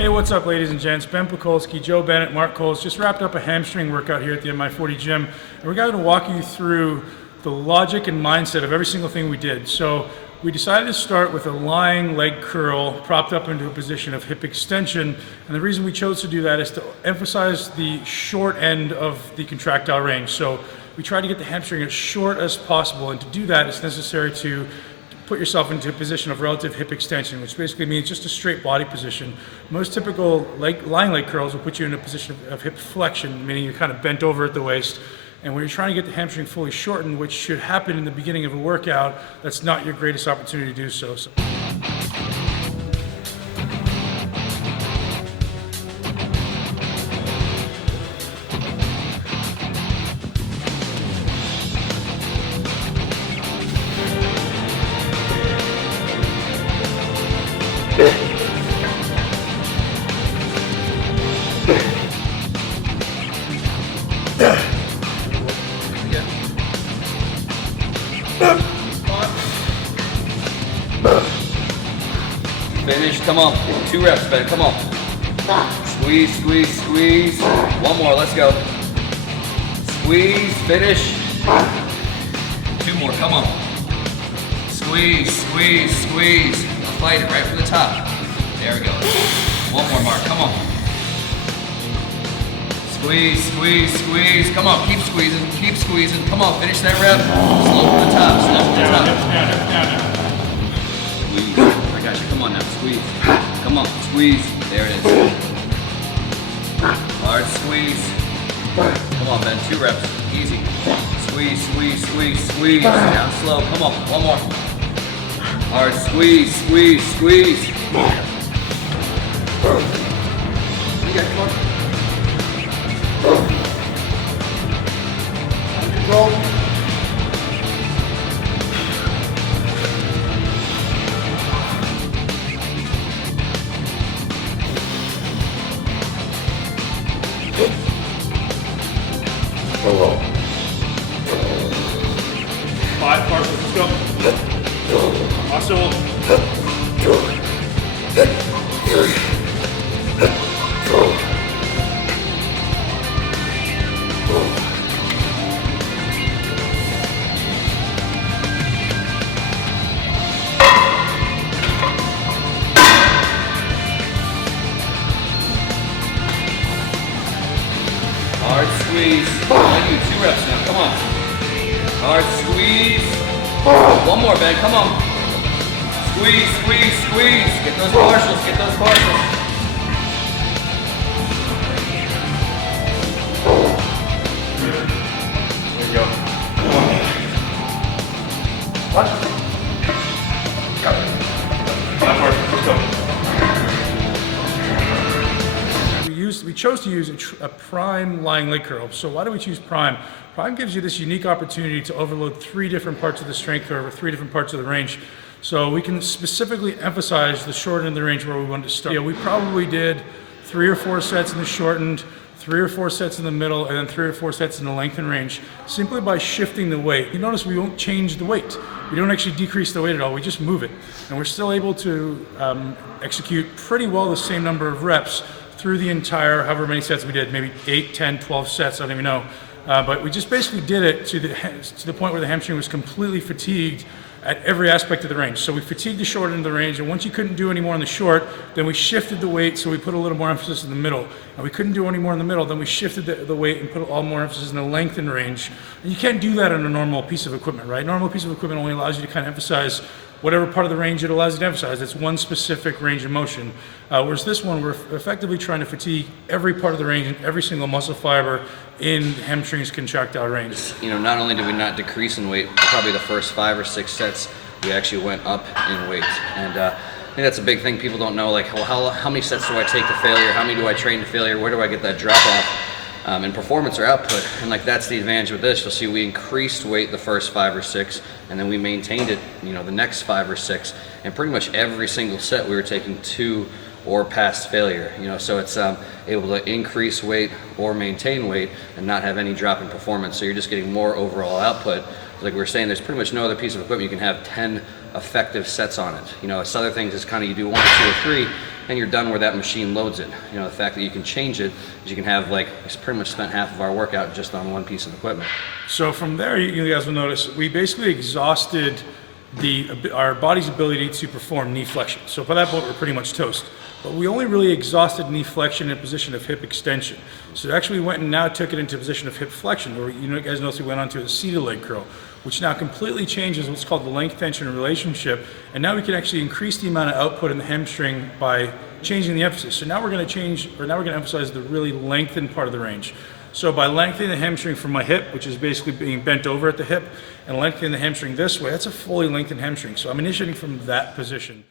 Hey, what's up, ladies and gents? Ben Pakulski, Joe Bennett, Mark Coles. Just wrapped up a hamstring workout here at the Mi40 gym, and we're going to walk you through the logic and mindset of every single thing we did. So we decided to start with a lying leg curl propped up into a position of hip extension, and the reason we chose to do that is to emphasize the short end of the contractile range. So we try to get the hamstring as short as possible, and to do that it's necessary to put yourself into a position of relative hip extension, which basically means just a straight body position. Most typical lying leg curls will put you in a position of hip flexion, meaning you're kind of bent over at the waist. And when you're trying to get the hamstring fully shortened, which should happen in the beginning of a workout, that's not your greatest opportunity to do so. Finish, come on. 2 reps, Ben, come on. Squeeze, squeeze, squeeze. 1 more, let's go. Squeeze, finish. 2 more, come on. Squeeze, squeeze, squeeze. Fight it right from the top. There we go. 1 more, Mark, come on. Squeeze, squeeze, squeeze. Come on, keep squeezing. Come on, finish that rep. Slow from the top, slow from the top. Squeeze. I got you. Come on now, squeeze. Come on, squeeze. There it is. Hard squeeze. Come on, Ben. 2 reps. Easy. Squeeze, squeeze, squeeze, squeeze. Down slow. Come on. 1 more. Hard squeeze, squeeze, squeeze. Okay, come on. Control. Five partials, let's go. Muscle. Hard squeeze. Thank you. 2 reps now. Come on. Hard squeeze. 1 more, Ben. Come on. Squeeze, squeeze, squeeze. Get those partials. Get those partials. There we go. What? Got it. 5 partials. Let's go. We chose to use a prime lying leg curl. So why do we choose prime? Prime gives you this unique opportunity to overload 3 different parts of the strength curve or 3 different parts of the range. So we can specifically emphasize the short end of the range where we wanted to start. We probably did 3 or 4 sets in the shortened, 3 or 4 sets in the middle, and then 3 or 4 sets in the lengthened range, simply by shifting the weight. You notice we won't change the weight. We don't actually decrease the weight at all, we just move it. And we're still able to execute pretty well the same number of reps through the entire, however many sets we did, maybe 8, 10, 12 sets, I don't even know. But we just basically did it to the point where the hamstring was completely fatigued at every aspect of the range. So we fatigued the short end of the range, and once you couldn't do any more in the short, then we shifted the weight, so we put a little more emphasis in the middle. And we couldn't do any more in the middle, then we shifted the weight and put all more emphasis in the lengthened range. And you can't do that on a normal piece of equipment, right? Normal piece of equipment only allows you to kind of emphasize whatever part of the range it allows you to emphasize. It's one specific range of motion. Whereas this one, we're effectively trying to fatigue every part of the range and every single muscle fiber in hamstrings contractile range. You know, not only did we not decrease in weight, probably the first 5 or 6 sets, we actually went up in weight. And I think that's a big thing people don't know, like, well, how many sets do I take to failure? How many do I train to failure? Where do I get that drop off? In performance or output, and like that's the advantage with this. You'll see we increased weight the first 5 or 6, and then we maintained it, you know, the next 5 or 6, and pretty much every single set we were taking 2 or past failure, you know, so it's able to increase weight or maintain weight and not have any drop in performance, so you're just getting more overall output. Like we were saying, there's pretty much no other piece of equipment you can have 10 effective sets on it. You know, it's other things is kind of you do 1 or 2 or 3, and you're done where that machine loads it. You know, the fact that you can change it is you can have like, it's pretty much spent half of our workout just on one piece of equipment. So from there, you guys will notice we basically exhausted our body's ability to perform knee flexion. So by that point, we're pretty much toast. But we only really exhausted knee flexion in a position of hip extension. So actually we went and now took it into a position of hip flexion, where you guys notice we went on to a seated leg curl, which now completely changes what's called the length tension relationship. And now we can actually increase the amount of output in the hamstring by changing the emphasis. So now we're going to emphasize the really lengthened part of the range. So by lengthening the hamstring from my hip, which is basically being bent over at the hip, and lengthening the hamstring this way, that's a fully lengthened hamstring. So I'm initiating from that position.